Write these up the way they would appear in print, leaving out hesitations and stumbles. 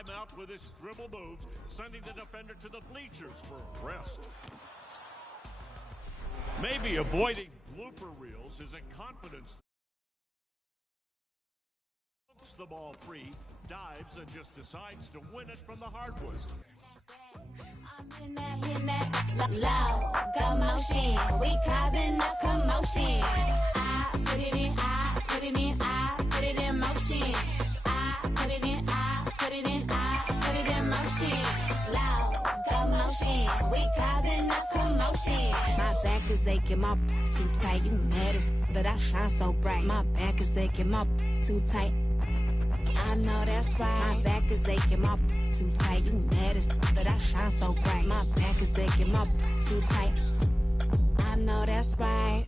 timeout with his dribble moves, sending the defender to the bleachers for a rest. Maybe avoiding blooper reels isn't confidence. Looks the ball free, dives, and just decides to win it from the hardwood. I'm in that loud commotion. We causing a commotion. I put it in, I put it in, I put it in motion. I put it in, I put it in, I put it in motion. Loud commotion. We causing a commotion. My back is aching, my too tight. You mad as that I shine so bright. My back is aching, my too tight. I know that's right. My back is aching, my too tight. You mad as that I shine so bright. My back is aching, my too tight. I know that's right.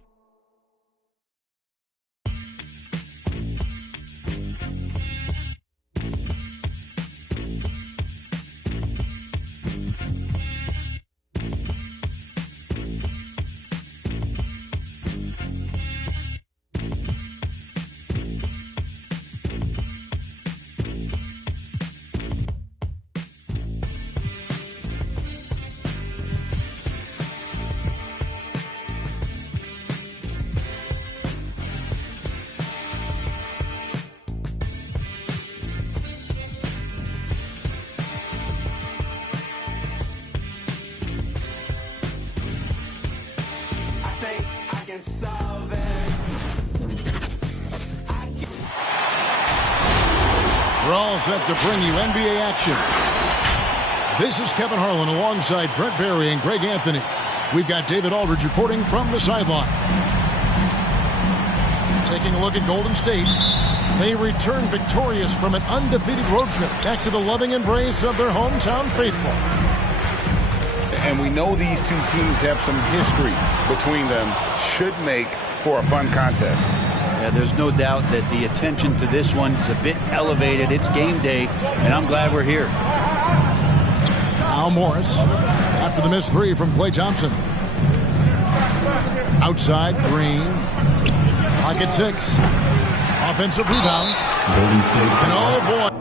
We're all set to bring you NBA action. This is Kevin Harlan alongside Brent Barry and Greg Anthony. We've got David Aldridge reporting from the sideline. Taking a look at Golden State. They return victorious from an undefeated road trip back to the loving embrace of their hometown faithful. And we know these two teams have some history between them. Should make for a fun contest. Yeah, there's no doubt that the attention to this one is a bit elevated. It's game day, and I'm glad we're here. Al Morris after the missed three from Klay Thompson. Outside, Green. Pocket 6. Offensive rebound. And oh boy.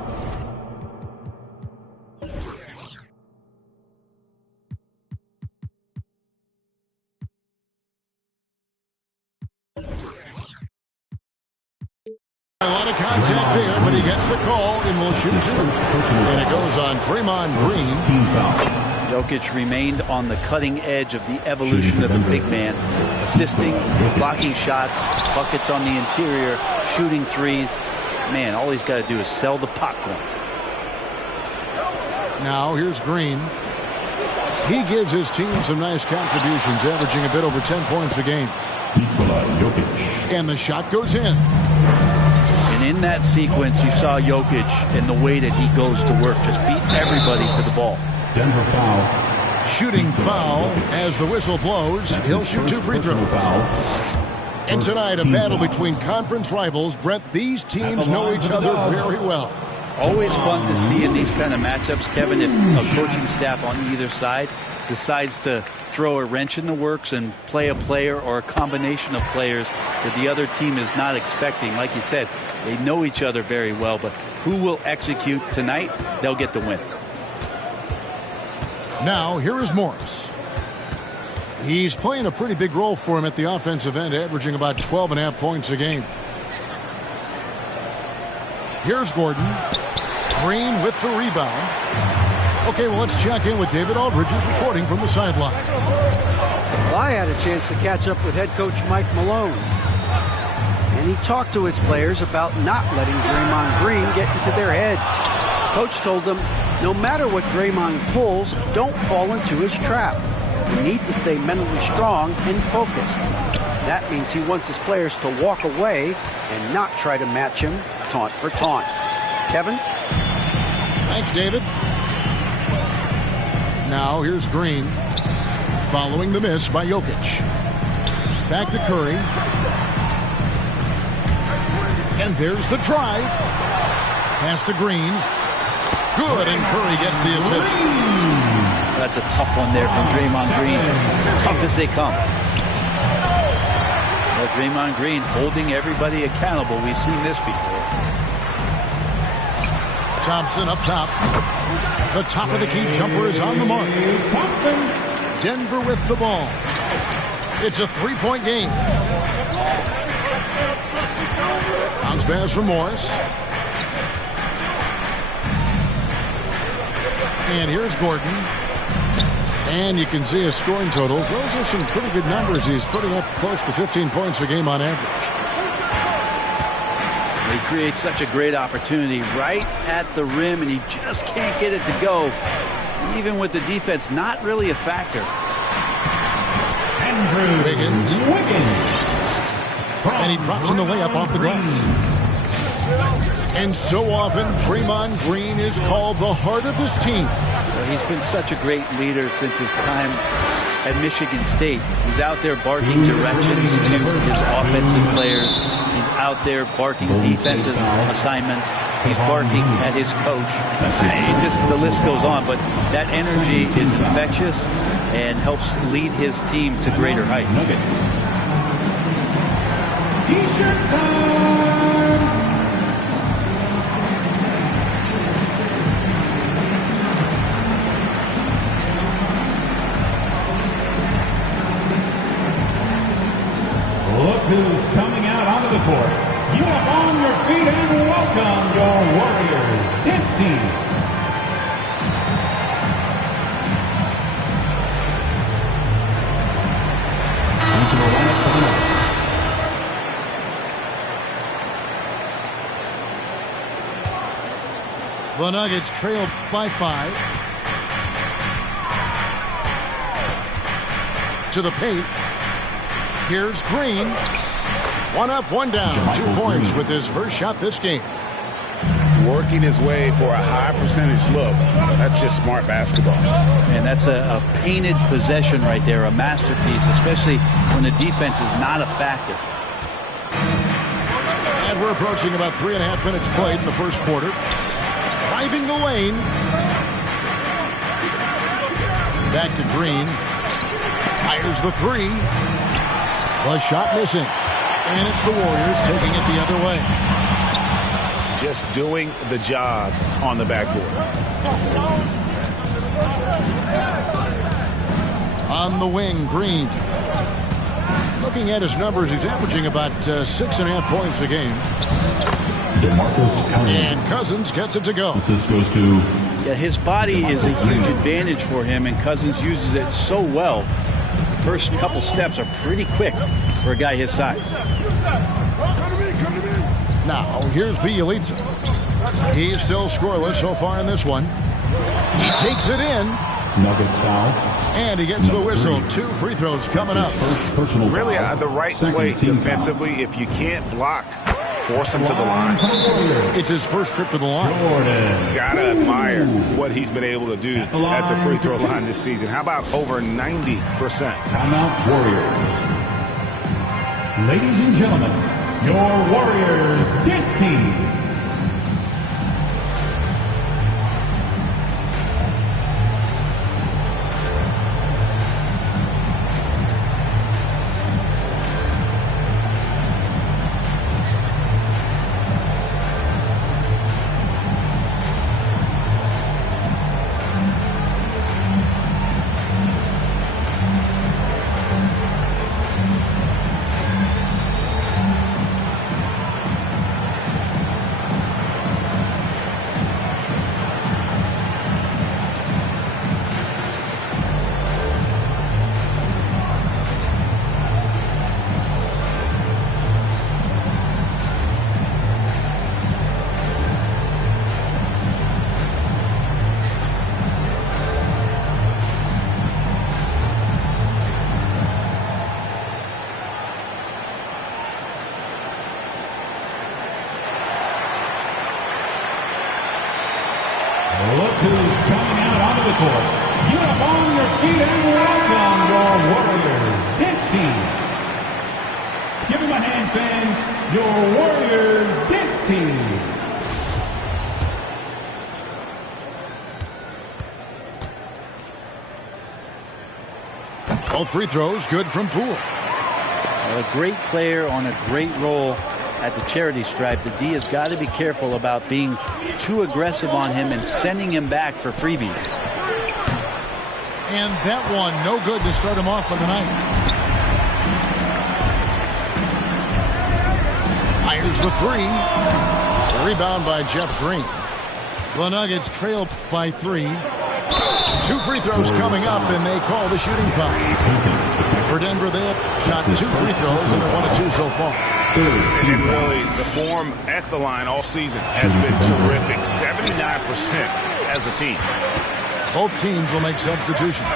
A lot of contact there, but he gets the call and will shoot two. And it goes on Draymond Green. Team foul. Jokic remained on the cutting edge of the evolution of the big man, assisting, blocking shots, buckets on the interior, shooting threes. Man, all he's got to do is sell the popcorn. Now here's Green. He gives his team some nice contributions, averaging a bit over 10 points a game. And the shot goes in. And in that sequence, you saw Jokic and the way that he goes to work, just beat everybody to the ball. Denver foul. Shooting foul as the whistle blows. He'll shoot two free throws. And tonight, a battle between conference rivals. Brett, these teams know each other very well. Always fun to see in these kind of matchups, Kevin, if a coaching staff on either side decides to throw a wrench in the works and play a player or a combination of players that the other team is not expecting. Like you said, they know each other very well, but who will execute tonight, they'll get the win. Now, here is Morris. He's playing a pretty big role for him at the offensive end, averaging about 12.5 points a game. Here's Gordon. Green with the rebound. Okay, well, let's check in with David Aldridge, who's reporting from the sideline. Well, I had a chance to catch up with head coach Mike Malone. And he talked to his players about not letting Draymond Green get into their heads. Coach told them, no matter what Draymond pulls, don't fall into his trap. You need to stay mentally strong and focused. That means he wants his players to walk away and not try to match him taunt for taunt. Kevin? Thanks, David. Now here's Green following the miss by Jokic. Back to Curry. And there's the drive. Pass to Green. Good, and Curry gets the assist. That's a tough one there from Draymond Green. As tough as they come. Well, Draymond Green holding everybody accountable. We've seen this before. Thompson up top. The top of the key jumper is on the mark. Denver with the ball. It's a 3-point game. Bounce pass from Morris. And here's Gordon. And you can see his scoring totals. Those are some pretty good numbers. He's putting up close to 15 points a game on average. He creates such a great opportunity right at the rim, and he just can't get it to go, even with the defense not really a factor. Wiggins. And he drops in the layup off the glass. And so often, Draymond Green is called the heart of this team. Well, he's been such a great leader since his time at Michigan State. He's out there barking directions to his offensive players. He's out there barking defensive assignments. He's barking at his coach. The list goes on, but that energy is infectious and helps lead his team to greater heights. T-shirt time! Look who's coming out onto the court. You up on your feet and welcome your Warriors dance team. Into the lineup for the Nuggets. The Nuggets trailed by 5. To the paint. Here's Green. 1 up, 1 down. 2 points with his first shot this game. Working his way for a high percentage look. That's just smart basketball. And that's a painted possession right there, a masterpiece, especially when the defense is not a factor. And we're approaching about 3.5 minutes played in the first quarter. Driving the lane. Back to Green. Fires the 3. The shot missing. And it's the Warriors taking it the other way. Just doing the job on the backboard. On the wing, Green. Looking at his numbers, he's averaging about 6.5 points a game. And Cousins gets it to go. This goes to... Yeah, his body is a huge advantage for him, and Cousins uses it so well. First couple steps are pretty quick for a guy his size. Now, here's Bjelica. He's still scoreless so far in this one. He takes it in. Nuggets foul. And he gets the whistle. 2 free throws coming up. Really, the right play defensively. If you can't block, force him to the line. It's his first trip to the line. Gotta admire what he's been able to do at the free throw line this season. How about over 90%? Timeout, Warriors. Ladies and gentlemen, your Warriors dance team. Look who's coming out onto the court. Get up on your feet and welcome your Warriors dance team. Give them a hand, fans. Your Warriors dance team. Both free throws good from Poole. A great player on a great role. at the charity stripe, the D has got to be careful about being too aggressive on him and sending him back for freebies. And that one, no good to start him off for the night. Fires the three. Rebound by Jeff Green. The Nuggets trail by 3. 2 free throws coming up, and they call the shooting foul. For Denver, they have shot 2 free throws, and they're 1 of 2 so far. And really, the form at the line all season has been terrific. 79% as a team. Both teams will make substitutions.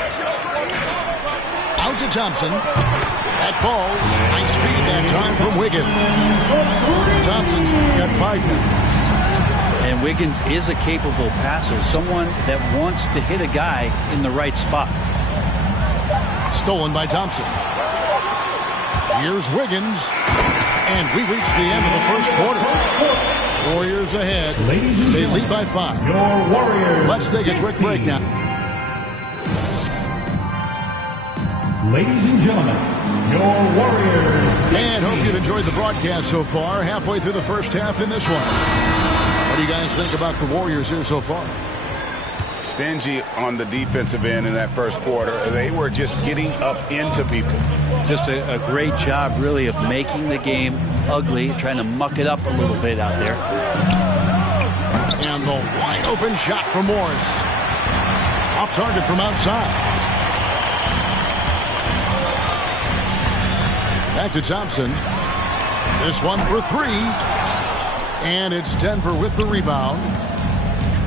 Out to Thompson. That falls. Nice feed that time from Wiggins. Thompson's got 5 now. And Wiggins is a capable passer, someone that wants to hit a guy in the right spot. Stolen by Thompson. Here's Wiggins. And we reach the end of the first quarter. Warriors ahead. They lead by 5. Your Warriors. Let's take a quick break now. Ladies and gentlemen, your Warriors. And hope you've enjoyed the broadcast so far. Halfway through the first half in this one. What do you guys think about the Warriors here so far? Stingy on the defensive end in that first quarter. They were just getting up into people. Just a great job, really, of making the game ugly, trying to muck it up a little bit out there. And the wide open shot from Morris. Off target from outside. Back to Thompson. This one for 3. And it's Denver with the rebound.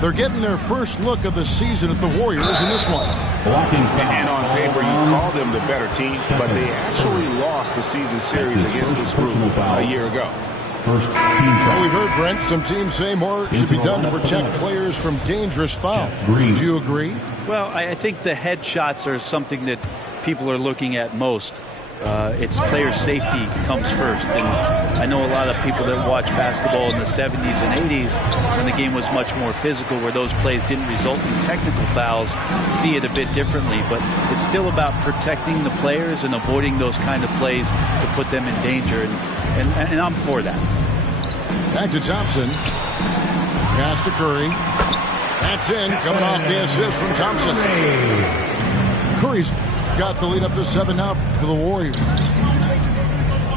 They're getting their first look of the season at the Warriors in this one. And on paper, you call them the better team, but they actually lost the season series against this group a year ago. Well, we've heard, Brent, some teams say more should be done to protect players from dangerous fouls. Do you agree? Well, I think the headshots are something that people are looking at most. It's player safety comes first. And I know a lot of people that watch basketball in the 70s and 80s when the game was much more physical, where those plays didn't result in technical fouls, see it a bit differently. But it's still about protecting the players and avoiding those kind of plays to put them in danger. And I'm for that. Back to Thompson. Pass to Curry. That's in, coming off the assist from Thompson. Curry's got the lead up to 7 now for the Warriors.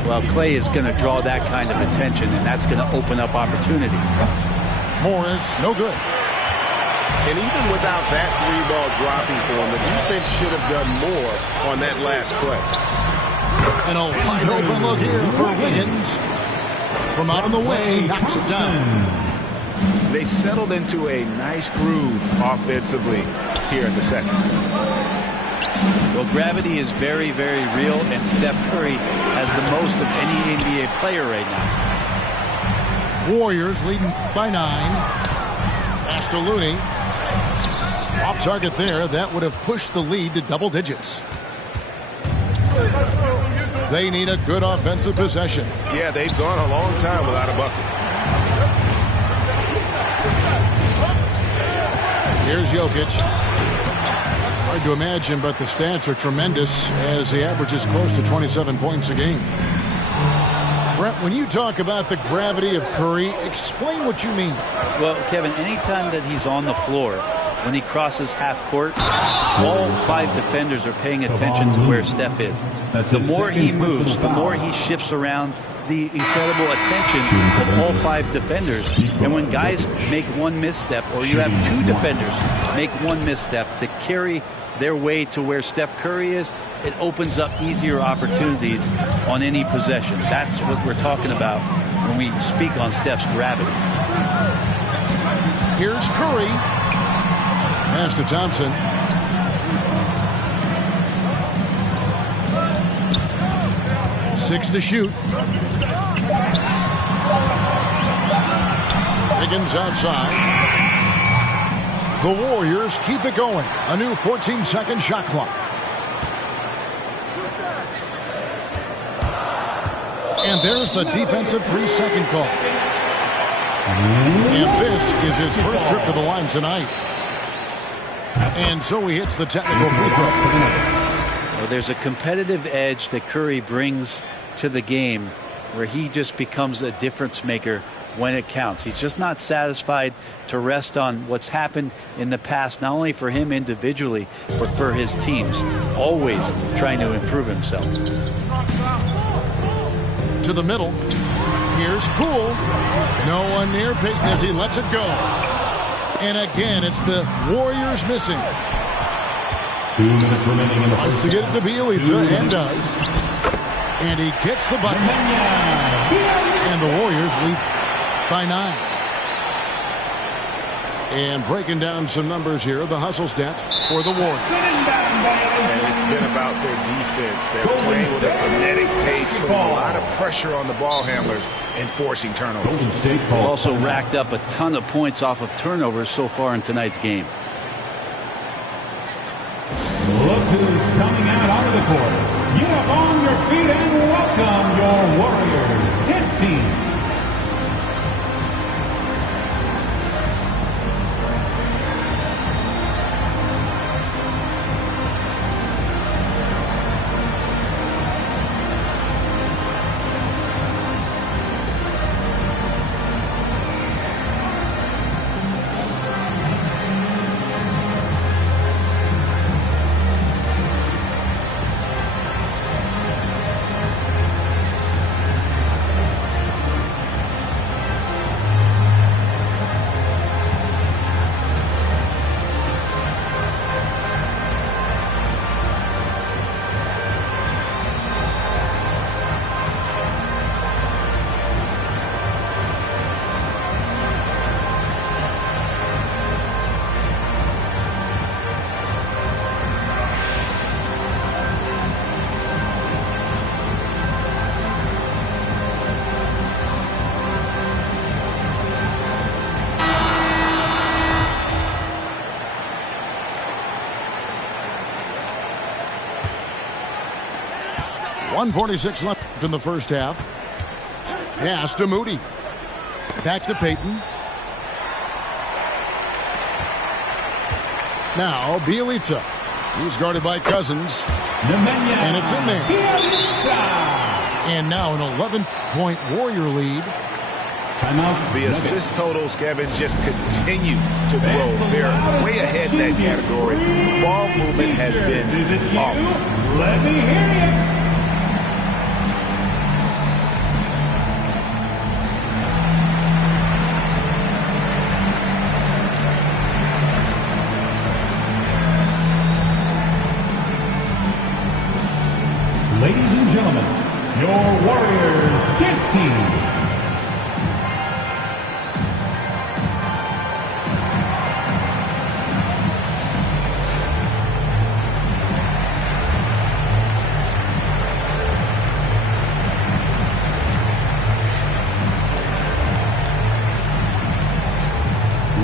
Well, Clay is going to draw that kind of attention, and that's going to open up opportunity. Morris, no good. And even without that 3-ball dropping for him, the defense should have done more on that last play. And a wide open look here for Wiggins. From out of the way, knocks it down. They've settled into a nice groove offensively here in the second. Well, gravity is very, very real, and Steph Curry has the most of any NBA player right now. Warriors leading by 9. Pass to Looney. Off target there. That would have pushed the lead to double digits. They need a good offensive possession. Yeah, they've gone a long time without a bucket. Here's Jokic. Hard to imagine, but the stats are tremendous as he averages close to 27 points a game. Brent, when you talk about the gravity of Curry, explain what you mean. Well, Kevin, anytime that he's on the floor, when he crosses half court, all 5 defenders are paying attention to where Steph is. The more he moves, the more he shifts around, the incredible attention of all 5 defenders. And when guys make one misstep, or you have 2 defenders make one misstep to carry their way to where Steph Curry is, it opens up easier opportunities on any possession. That's what we're talking about when we speak on Steph's gravity. Here's Curry. Pass to Thompson. Six to shoot. Wiggins outside. The Warriors keep it going. A new 14-second shot clock. And there's the defensive 3-second call. And this is his first trip to the line tonight. And so he hits the technical free throw. Well, there's a competitive edge that Curry brings to the game where he just becomes a difference maker when it counts. He's just not satisfied to rest on what's happened in the past, not only for him individually, but for his teams. Always trying to improve himself. To the middle. Here's Poole. No one near Payton as he lets it go. And again, it's the Warriors missing. 2 minutes remaining in the Wants first to get it half. to Bielitsa, and does. And he gets the bucket. And the Warriors lead by 9. And breaking down some numbers here, the hustle stats for the Warriors. And it's been about their defense. They're playing with a frenetic pace, putting a lot of pressure on the ball handlers and forcing turnovers. Golden State They've calls also timeout. racked up a ton of points off of turnovers so far in tonight's game. Look who's coming out onto the court. Get up on your feet and welcome your Warriors. Hit team. .146 left in the first half. Pass to Moody. Back to Payton. Now Bielitsa. He's guarded by Cousins. And it's in there. And now an 11-point Warrior lead. Timeout. The assist totals, Kevin, just continue to grow. They're way ahead in that category. Ball movement has been flawless. Let me hear you. Ladies and gentlemen, your Warriors Kids team.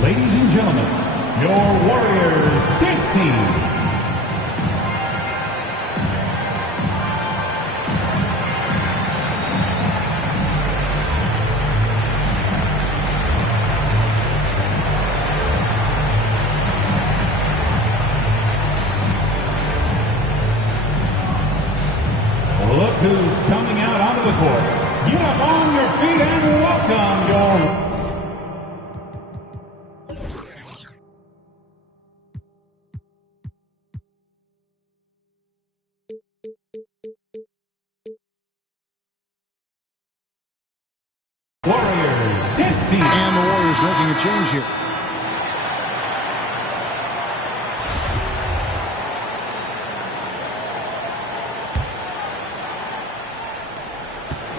Ladies and gentlemen, your Warriors Kids team. Look who's coming out onto the court. Get up on your feet and welcome your... Warriors, his team. And the Warriors making a change here.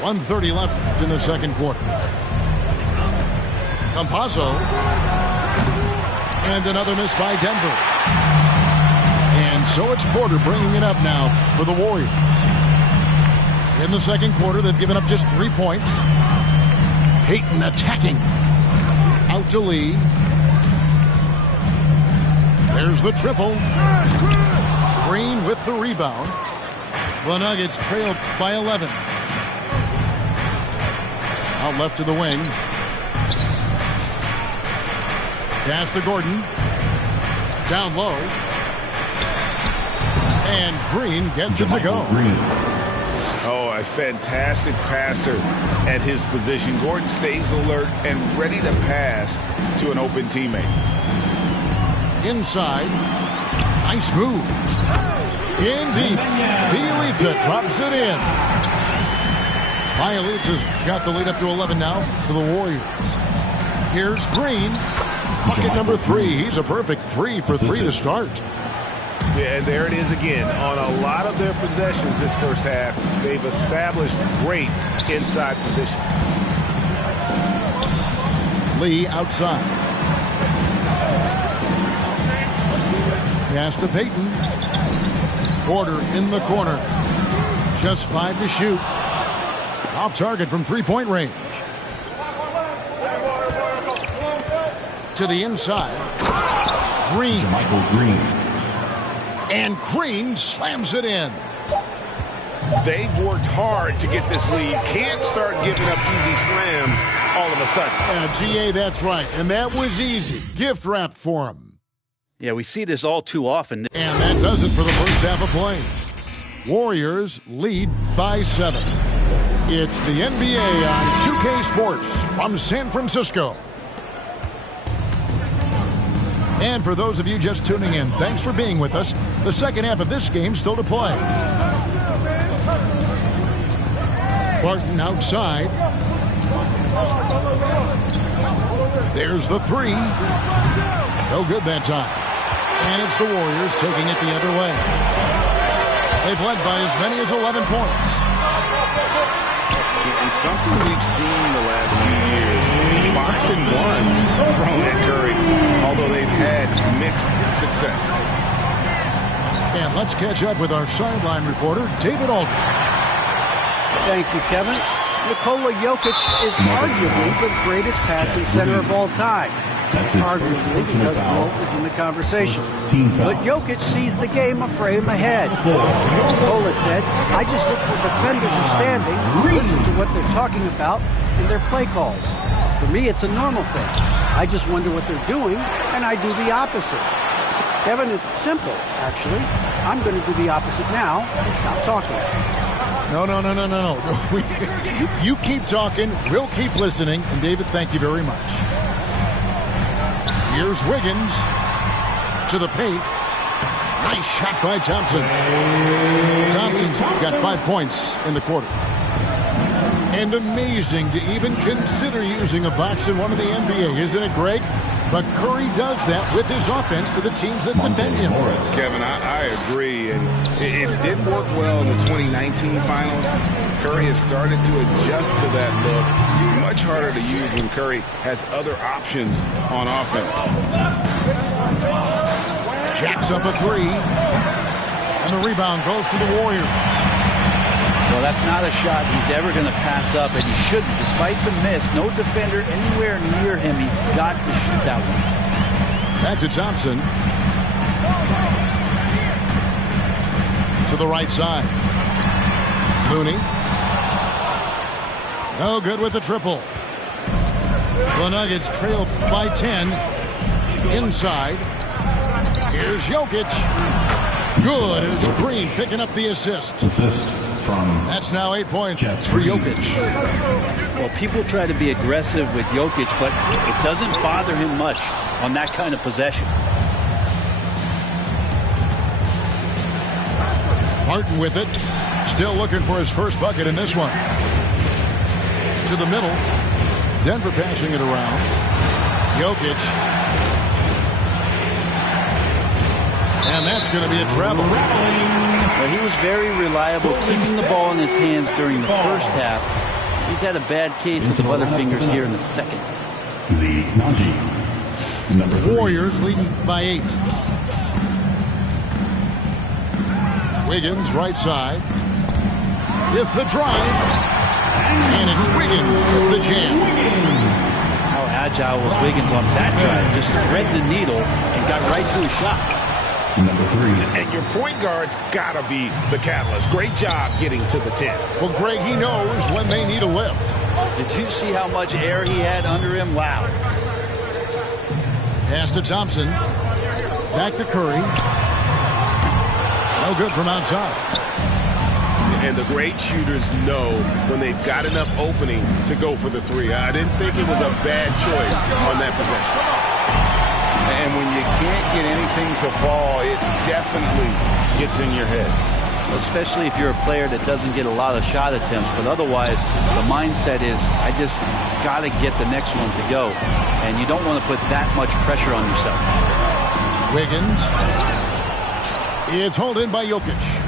.130 left in the second quarter. Campazzo. And another miss by Denver. And so it's Porter bringing it up now for the Warriors. In the second quarter, they've given up just 3 points. Payton attacking. Out to Lee. There's the triple. Green with the rebound. The Nuggets trailed by 11. Out left to the wing. Pass to Gordon. Down low. And Green gets it to go. Oh, a fantastic passer at his position. Gordon stays alert and ready to pass to an open teammate. Inside. Nice move. In deep. Bielitsa drops it in. Bielitsa's got the lead up to 11 now for the Warriors. Here's Green. Bucket number 3. He's a perfect 3 for 3 to start. Yeah, and there it is again. On a lot of their possessions this first half, they've established great inside position. Lee outside. Pass to Payton. Porter in the corner. Just 5 to shoot. Off target from 3-point range. To the inside. Green. Michael Green. And Green slams it in. They've worked hard to get this lead. Can't start giving up easy slams all of a sudden. GA, that's right. And that was easy. Gift wrap for him. Yeah, we see this all too often. And that does it for the first half of play. Warriors lead by 7. It's the NBA on 2K Sports from San Francisco. And for those of you just tuning in, thanks for being with us. The second half of this game still to play. Barton outside. There's the 3. No good that time. And it's the Warriors taking it the other way. They've led by as many as 11 points. And something we've seen the last few years, boxing ones thrown at Curry, although they've had mixed success. And let's catch up with our sideline reporter, David Aldridge. Thank you, Kevin. Nikola Jokic is arguably the greatest passing center of all time. Arguably because Wilt is in the conversation. But Jokic sees the game a frame ahead. Nikola said, I just look where defenders are standing, listen to what they're talking about in their play calls. For me, it's a normal thing. I just wonder what they're doing, and I do the opposite. Kevin, it's simple, actually. I'm going to do the opposite now and stop talking. No. You keep talking, we'll keep listening. And David, thank you very much. Here's Wiggins to the paint. Nice shot by Thompson. Thompson's got 5 points in the quarter. And amazing to even consider using a box in one of the NBA, isn't it, Greg? But Curry does that with his offense to the teams that defend him. Kevin, I agree. And it did work well in the 2019 finals. Curry has started to adjust to that look. Much harder to use when Curry has other options on offense. Jacks up a 3. And the rebound goes to the Warriors. Well, that's not a shot he's ever going to pass up, and he shouldn't. Despite the miss, no defender anywhere near him. He's got to shoot that one. Back to Thompson. To the right side. Looney. No good with the triple. The Nuggets trail by 10. Inside. Here's Jokic. Good. And it's Green picking up the assist. That's now 8 points for Jokic. Well, people try to be aggressive with Jokic, but it doesn't bother him much on that kind of possession. Martin with it. Still looking for his first bucket in this one. To the middle. Denver passing it around. Jokic. And that's going to be a travel. Well, he was very reliable, keeping the ball in his hands during the first half. He's had a bad case of butterfingers here in the second. Warriors leading by 8. Wiggins right side. With the drive. And it's Wiggins with the jam. How agile was Wiggins on that drive? Just threaded the needle and got right to his shot. Number 3. And your point guard's got to be the catalyst. Great job getting to the 10. Well, Greg, he knows when they need a lift. Did you see how much air he had under him? Wow. Pass to Thompson. Back to Curry. No good from outside. And the great shooters know when they've got enough opening to go for the three. I didn't think it was a bad choice on that possession. And when you can't get anything to fall, it definitely gets in your head. Especially if you're a player that doesn't get a lot of shot attempts. But otherwise, the mindset is, I just got to get the next one to go. And you don't want to put that much pressure on yourself. Wiggins. It's hauled in by Jokic.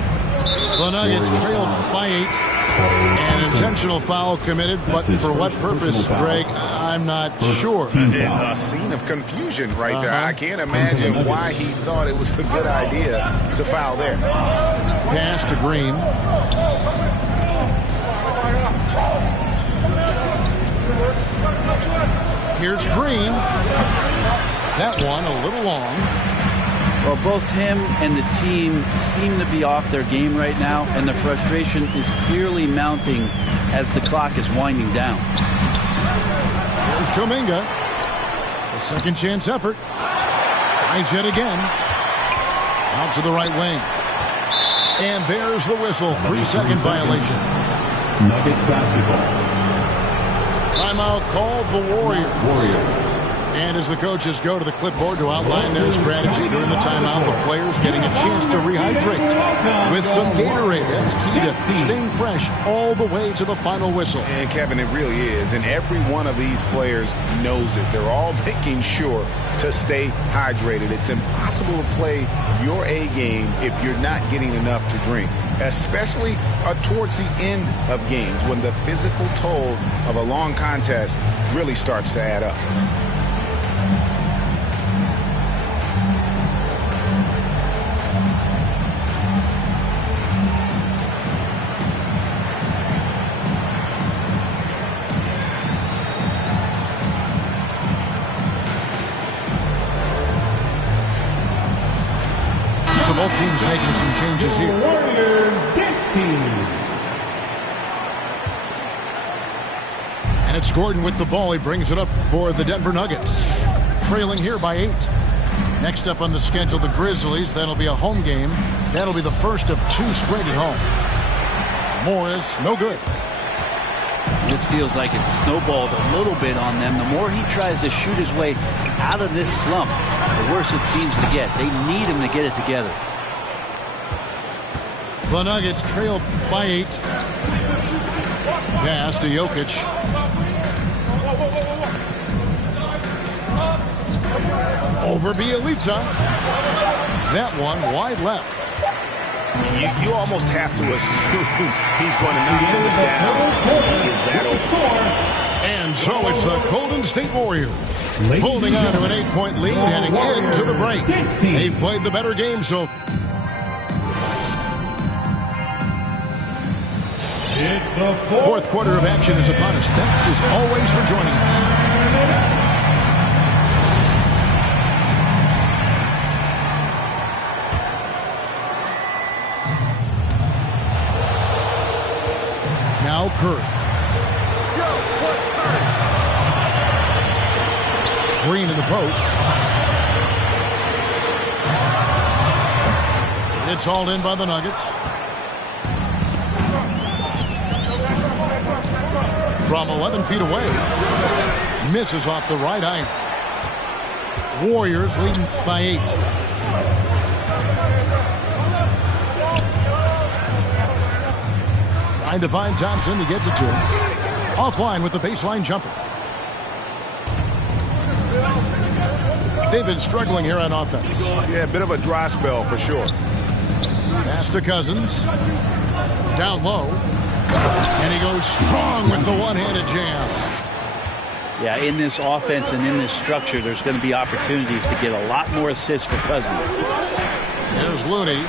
The Nuggets trailed by 8. An intentional foul committed, but for what purpose, Greg, I'm not sure. A scene of confusion right there. I can't imagine why he thought it was a good idea to foul there. Pass to Green. Here's Green. That one a little long. Well, both him and the team seem to be off their game right now, and the frustration is clearly mounting as the clock is winding down. Here's Kuminga. A second chance effort. Tries yet again. Out to the right wing. And there's the whistle. 3-second violation. Nuggets basketball. Timeout called the Warriors. And as the coaches go to the clipboard to outline their strategy during the timeout, the players getting a chance to rehydrate with some Gatorade. That's key to staying fresh all the way to the final whistle. And Kevin, it really is. And every one of these players knows it. They're all making sure to stay hydrated. It's impossible to play your A game if you're not getting enough to drink, especially towards the end of games when the physical toll of a long contest really starts to add up. So both teams making some changes here. Warriors this team. And it's Gordon with the ball. He brings it up for the Denver Nuggets. Trailing here by 8. Next up on the schedule, the Grizzlies. That'll be a home game. That'll be the first of 2 straight at home. Morris, no good. This feels like it's snowballed a little bit on them. The more he tries to shoot his way out of this slump, the worse it seems to get. They need him to get it together. The Nuggets trail by 8. Pass to Jokic. Over Bielitsa. That one wide left. You almost have to assume he's going to knock this down. He is that over. And so it's the Golden State Warriors holding on to an 8-point lead heading into the break. They've played the better game, so fourth quarter of action is upon us. Thanks as always for joining us. Now Curry. Green in the post. It's hauled in by the Nuggets. From 11 feet away. Misses off the right iron. Warriors leading by 8. Trying to find Thompson. He gets it to him. Offline with the baseline jumper. They've been struggling here on offense. Yeah, a bit of a dry spell for sure. Pass to Cousins. Down low. And he goes strong with the one-handed jam. Yeah, in this offense and in this structure, there's going to be opportunities to get a lot more assists for Cousins. There's Looney.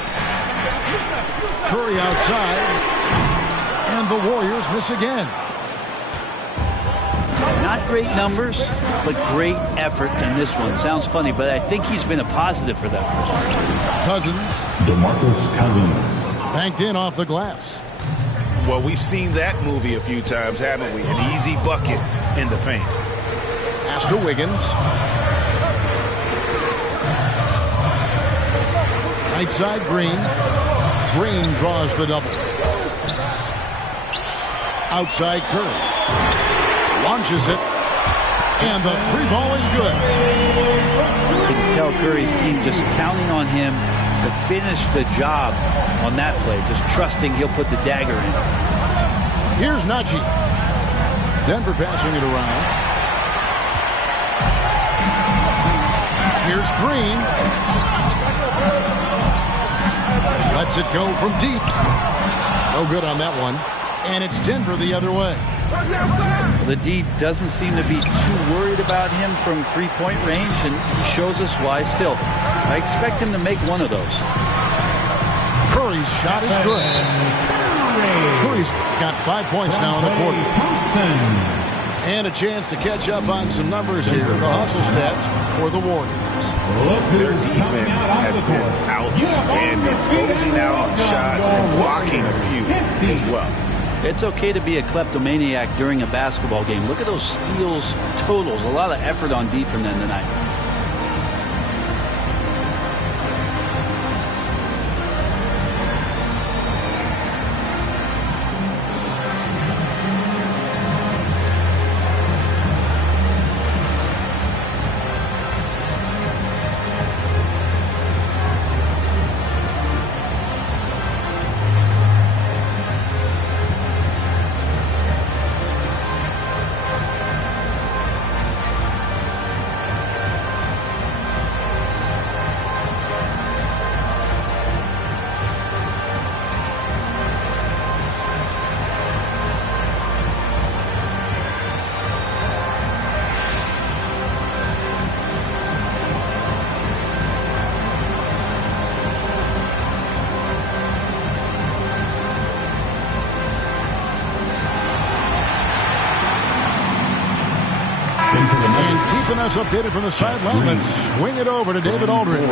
Curry outside. And the Warriors miss again. Not great numbers, but great effort in this one. Sounds funny, but I think he's been a positive for them. Cousins. DeMarcus Cousins. Banked in off the glass. Well, we've seen that movie a few times, haven't we? An easy bucket in the paint. Pass to Wiggins. Right side, Green. Green draws the double. Outside Curry. Launches it. And the three ball is good. You can tell Curry's team just counting on him to finish the job on that play. Just trusting he'll put the dagger in. Here's Najee. Denver passing it around. Here's Green. Lets it go from deep. No good on that one. And it's Denver the other way. The D doesn't seem to be too worried about him from three-point range, and he shows us why still. I expect him to make one of those. Curry's shot is good. Curry's got 5 points now in the quarter. And a chance to catch up on some numbers here. The hustle stats for the Warriors. Their defense has been outstanding, closing out shots and blocking a few as well. It's okay to be a kleptomaniac during a basketball game. Look at those steals totals. A lot of effort on D from them tonight. Keeping us updated from the sideline, let's swing it over to David Aldridge.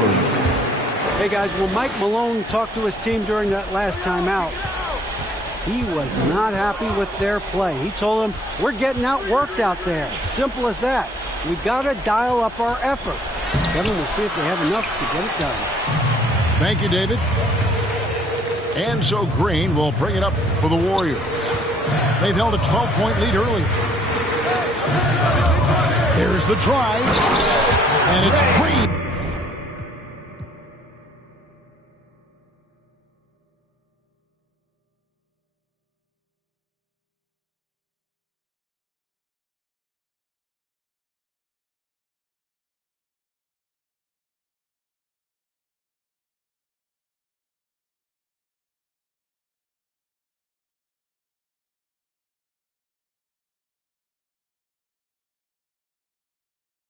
Hey guys, when Mike Malone talked to his team during that last timeout, he was not happy with their play. He told them, we're getting outworked out there. Simple as that. We've got to dial up our effort. Kevin, we'll see if they have enough to get it done. Thank you, David. And so Green will bring it up for the Warriors. They've held a 12-point lead early. Here's the drive, and it's Green.